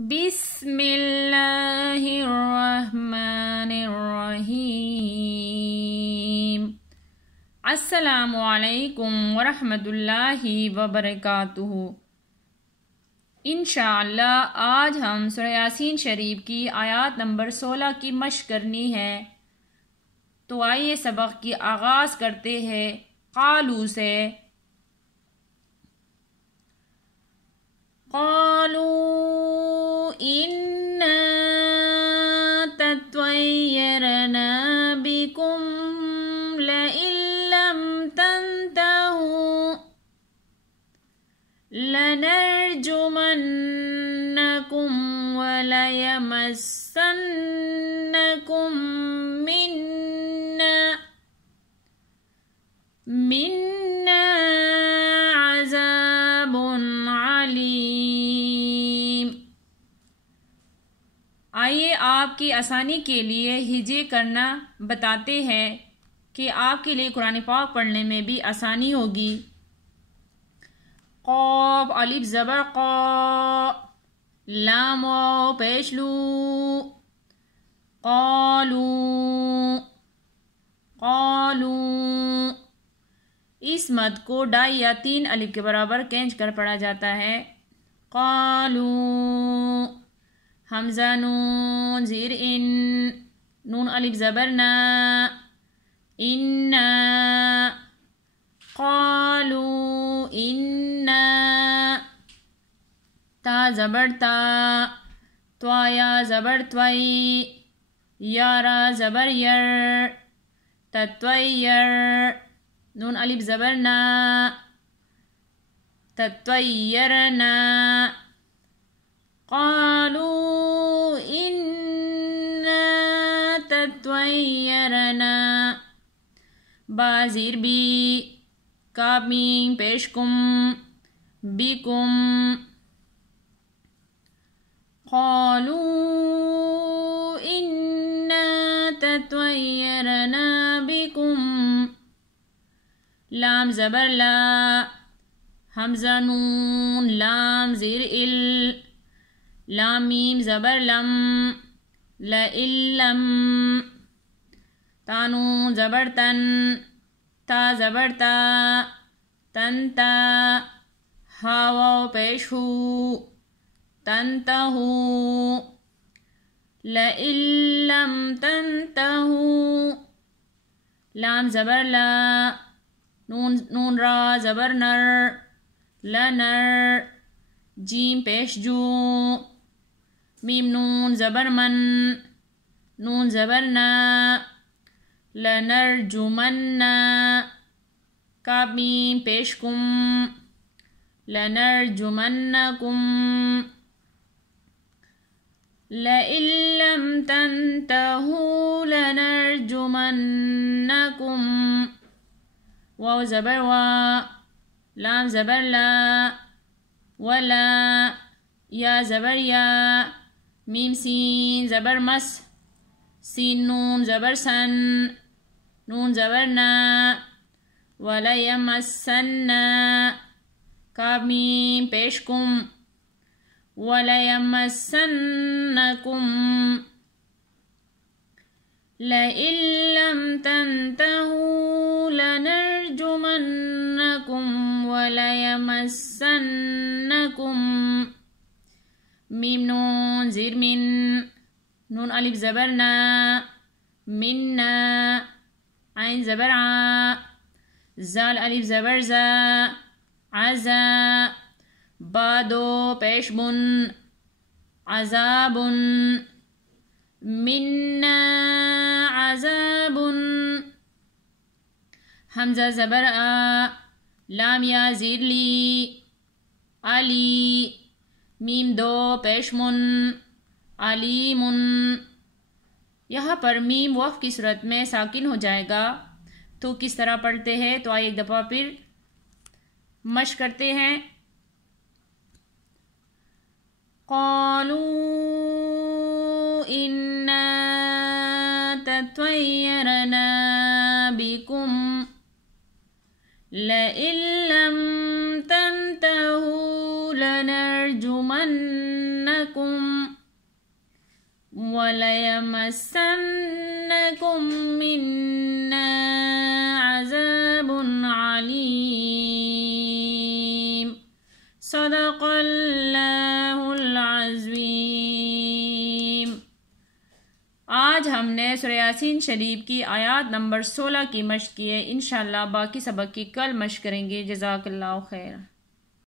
بسم اللہ الرحمن الرحیم۔ السلام علیکم ورحمۃ اللہ وبرکاتہ۔ انشاءاللہ آج ہم سورہ یاسین شریف کی آیات نمبر 16 کی مشق کرنی ہے، تو آئیے سبق کی آغاز کرتے ہیں قالو سے۔ قالوا إنا تطيرنا بكم لئن لم تنتهوا لنرجمنكم وليمسنكم منا عذاب عليم۔ آئیے آپ کی آسانی کے لیے ہجے کرنا بتاتے ہیں کہ آپ کے لیے قرآن پاک پڑھنے میں بھی آسانی ہوگی۔ قاف الف زبر قا، لام واو پیش لو، قالو قالو۔ اس مد کو 2 یا 3 الف کے برابر کھینچ کر پڑھا جاتا ہے۔ قالو، حمزہ نون زیر ان، نون الف زبر نا، انا، قالو انا، تا زبر تا، توا یا زبر توئی، یارا زبر یر، تتویر، نون الف زبر نا، تتویرنا۔ قالوا إنا تطيرنا، با زیر بی، کاف میم پیش کم، بکم۔ قالوا إنا تطيرنا بكم، لام زبر لا، حمزہ نون لام زیر ال، لام میم زبر لم، لئن لم، تا نون زبر تن، تا زبر تا، تن تا، ہا واو پیش ہو، تنتہو، لئن لم تنتہو، لام زبر لا، نون را زبر نر، لنر، جیم پیش جو، میم نون زبر من، نون زبر نا، لنرجمنا، کاف میم پیش کم، لنرجمنکم، لئن لم تنتهوا لنرجمنکم، واو زبر وا، لام زبر لا، ولا، یا زبر یا، میم سین زبر مس، سین نون زبر سن، نون زبر نا، ولیمسنا، کاف میم پیش کم، ولیمسنکم، لئن لم تنتهوا لنرجمنکم ولیمسنکم، میم نون زیر من، نون الف زبر نا، منا، عین زبر ع، زال الف زبر زا، عزا، بادو پیش بن، عذاب، منا عذاب، حمزہ زبر آ، لام یا زیر لی، علی، میم 2 پیش من، علیم۔ یہاں پر میم وقف کی صورت میں ساکن ہو جائے گا، تو کس طرح پڑھتے ہیں؟ تو آئیے ایک دفعہ پھر مشق کرتے ہیں۔ قالوا إنا تطيرنا بكم لئن لم تنتهوا لنرجمنكم لكم وليمسنكم منا عذاب عليم صدق اللہ العظیم۔ آج ہم نے سورہ یاسین شریف کی آیات نمبر 16 کی مشق کی ہے۔ انشاءاللہ باقی سبق کی کل مشق کریں گے۔ جزاک اللہ خیر۔